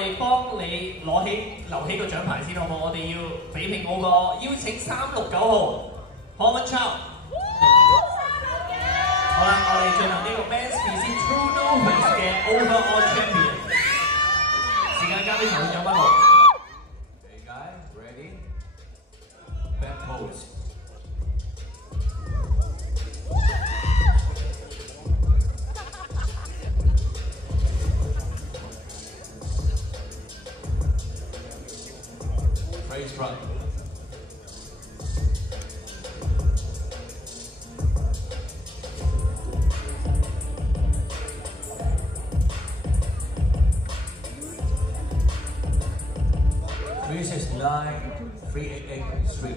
哋幫你留起個獎牌先好唔好？我哋要比拼嗰個，邀請369號何文超。好啦，我哋進行呢個 Men's PC True Novus 嘅 Overall Champion。時間交俾裁判長1號。Okay, guys, ready? Back pose. Face front. This is 93883.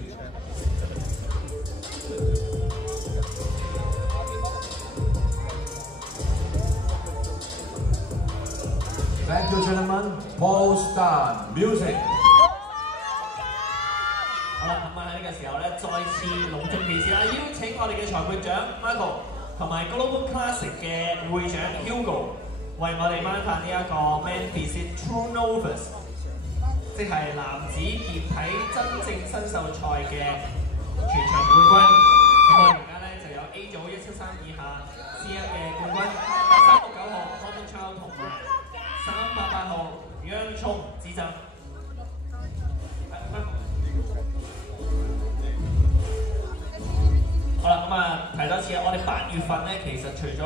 Thank you, gentlemen. Pose done. Music. 好啦，咁喺呢個時候咧，再次隆重其事啦，邀請我哋嘅裁判長 Michael 同埋 Global Classic 嘅會長 Hugo 為我哋頒發呢一個 Men's PC True Novus， 即係男子健體真正新秀賽嘅全場冠軍。咁我而家咧就有 A 組173以下 CF 嘅冠軍369號 Common Child 同埋388號楊聰指正。好啦，咁提多次，我哋8月份咧，其實除咗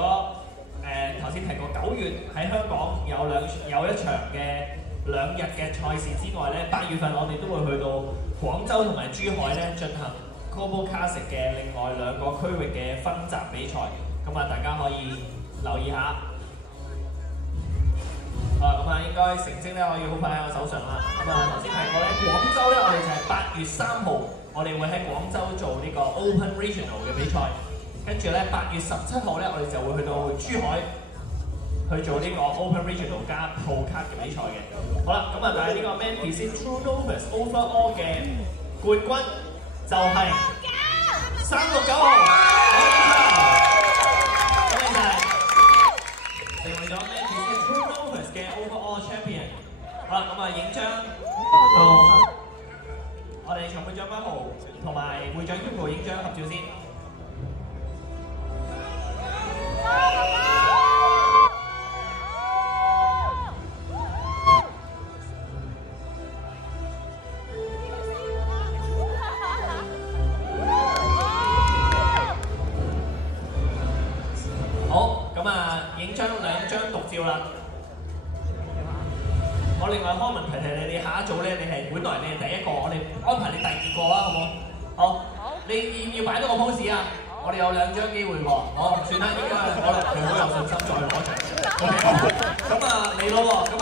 頭先提過9月喺香港有一場嘅2日嘅賽事之外咧，8月份我哋都會去到廣州同埋珠海咧進行 Global Classic 嘅另外2個區域嘅分集比賽，咁大家可以留意下。咁應該成績咧可以好快喺我手上啦。咁頭先提過咧，廣州咧我哋就係8月3號。我哋會喺廣州做呢個 Open Regional 嘅比賽，跟住咧8月17號咧，我哋就會去到珠海去做呢個 Open Regional 加 Pro Card 嘅比賽嘅。好啦，咁但係呢個 Men's PC True Novus Overall 嘅冠軍就係369號，咁你就係成為咗 Men's PC True Novus 嘅 Overall Champion。好啦，咁影張到。我哋裁判長1號同埋會長 Hugo 影張合照先。好，咁影張2張獨照啦。我另外康文提你，你下一組咧，你係本來你係第一個，我哋安排你第2個啦，好冇？好，你要唔要擺多個 pose 啊？我哋有2張機會喎，好，算啦，應該可能佢好有信心再攞獎。OK， 好，咁嚟咯喎，咁